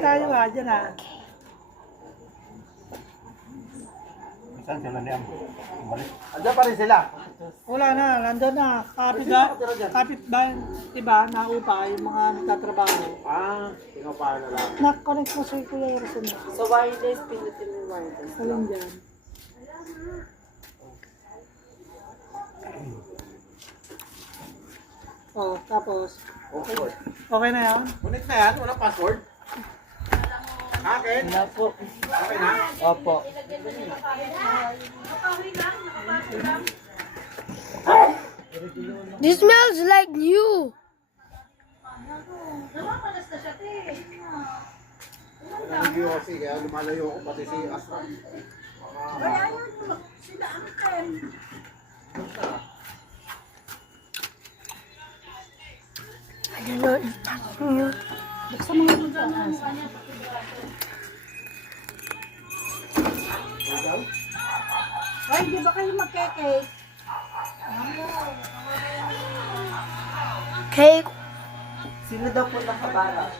tayo dyan Saan sila niyan? Andiyan pa rin sila. Wala na, nandun na. Kapit ba, diba, naupa yung mga nagtatrabaho. Pinupahan na lang. Nak-connect mo sa Kuya Erson. So wireless, pinutin mo yung wireless. Alin dyan. Oh, tapos. Okay na yan? Connect na yan? Walang password? Akin? Wala po. Okay na? Opo. This smells like new. Hindi ko kasi kaya lumalayo ako pati si Astra. I don't know if that's new. Ay, di ba kayo magkeke? Cake. Sino daw po nakabara?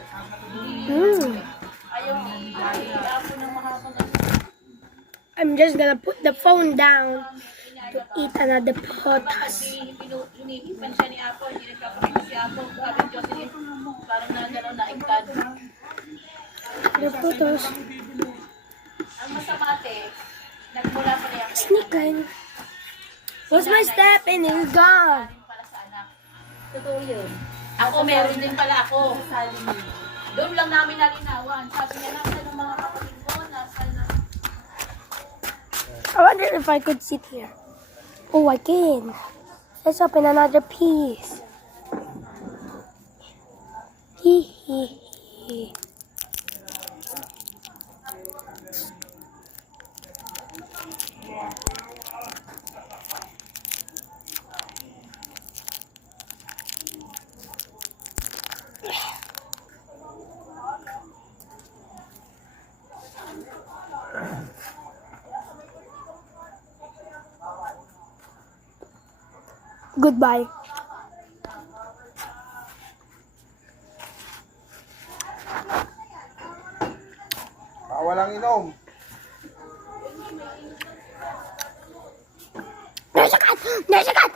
I'm just gonna put the phone down to eat another potas. Hinihipan siya ni Apo, hindi nagkapakita si Apo. Sabi ni Jocelyn, parang nagalaw na ingkad. The potas. Ang masamate, nagmula pa niya kay Sneaking. What's my step and it's gone. para sa anak. Totoo yun. Ako, meron din pala ako. Doon lang namin nalinawan. Sabi niya, nasa ng mga kapatid ko, nasa na. I wonder if I could sit here. Oh, I can. Let's open another piece. Hee hee hee. Goodbye. Walang inom. There's a cat! There's a cat!